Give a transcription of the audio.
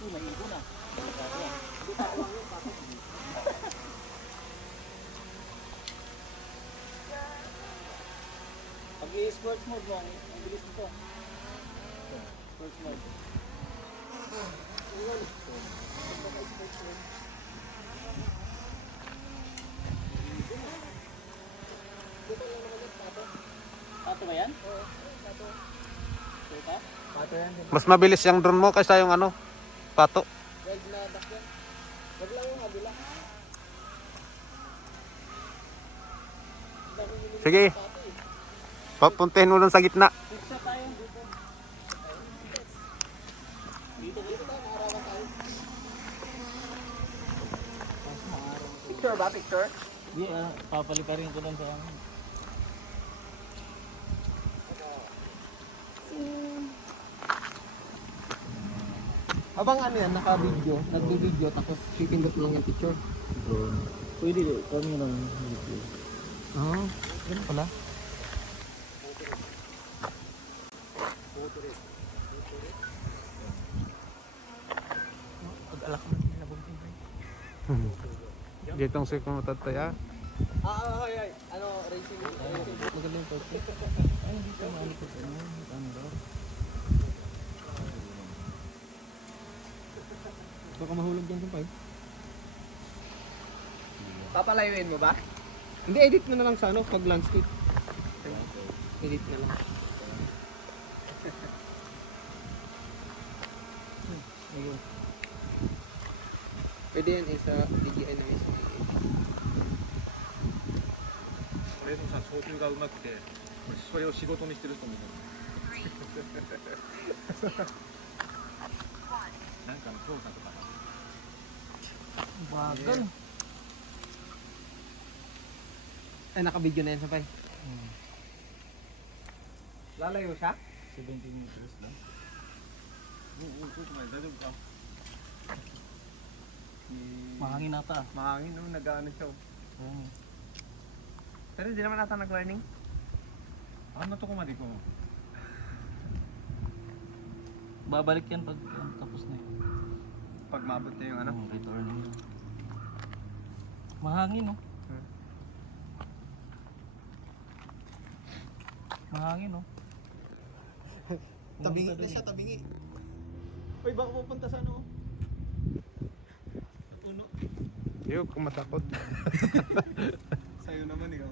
May ibo na. Pag i-sports mode mo, ang bilis nito. Sports mode. Pato ba yan? Oo, pato. Pato? Pato yan. Mas mabilis yung drone mo kaysa yung ano, pato. Wild na duck yan. Wag lang yung habila. Sige. Papuntahin mo dun sa gitna. Pizza tayo dito. Dito tayo, nakarawan tayo. Picture ba? Picture? Hindi, papaliparin ko lang sa amin. Habang ano yan, naka-video, nagbi-video, tapos pipindot lang yung picture. Pwede, kami lang. Oo, ganun pala. Pag-alak mo na bunting ba? Gitong si kumutatay ah. Ay. Ano, racing. Magaling po. Ay, hindi ka maalikot. Ano daw? Baka mahulog dyan yung pipe. Papalayuin mo ba? Hindi, edit mo na lang sa ano, pag landscape. Edit na lang. Ayun. Pwede yan sa DJI na mismo. 俺のさ、操縦がうまくて、それを仕事にしてる人もいる。なんかの操作とか。 Bagal. Ay, naka-video na yan sa pipe. Lalayo siya? 17 meters lang. おお、ちょっと待って、大丈夫か Mahangin ata. Mahangin, no? Nag-ano siya. Hmm. Pero hindi naman ata nag-learning. あんなとこまで行くの Babalik yan pag tapos na yun. Pag maabot na yung ano. Returning yun. Mahangin, no? Mahangin, no? Tabingi na siya, tabingi. Uy, baka pupunta sa ano? Sa puno. Yo, kung matakot. Sa'yo naman ikaw.